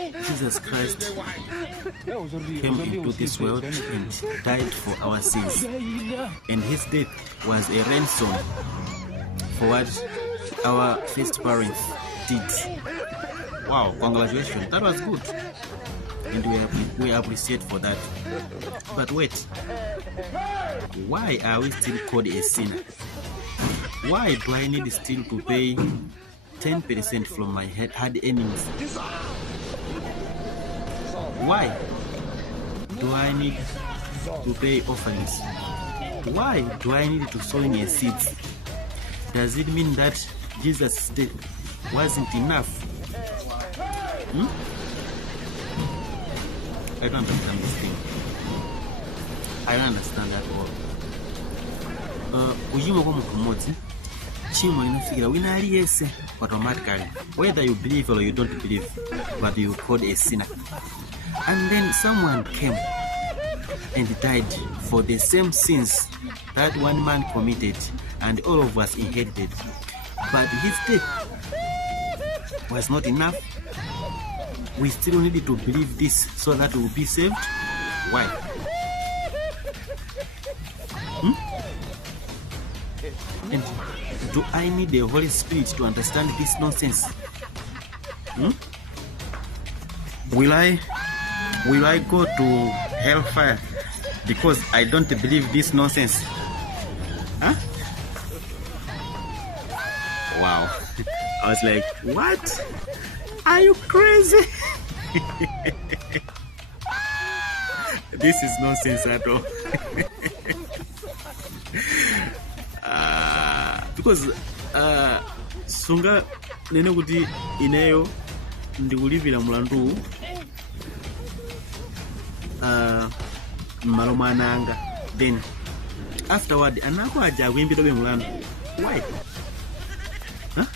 Jesus Christ came into this world and died for our sins, and his death was a ransom for what our first parents did. Wow, congratulations, that was good, and we appreciate for that. But wait, why are we still called a sinner? Why do I need still to pay 10% from my hard earnings? Why do I need to pay offerings? Why do I need to sow in a seed? Does it mean that Jesus' death wasn't enough? I don't understand this thing. I don't understand that all. Kujima kwa mkumoti, chimo linafikira wina aliyese automatically, whether you believe or you don't believe, but you called a sinner. And then someone came and died for the same sins that one man committed and all of us inherited. But his death was not enough. We still needed to believe this so that we will be saved. Why? And do I need the Holy Spirit to understand this nonsense? Will I go to hellfire because I don't believe this nonsense? Huh? Wow. I was like, what? Are you crazy? This is nonsense at all. Because sunga nene kuti ineyo ndikulivira mulandu m'malo mwa ananga, then afterward anako aja akuimbidwa be mulandu. Why? Huh?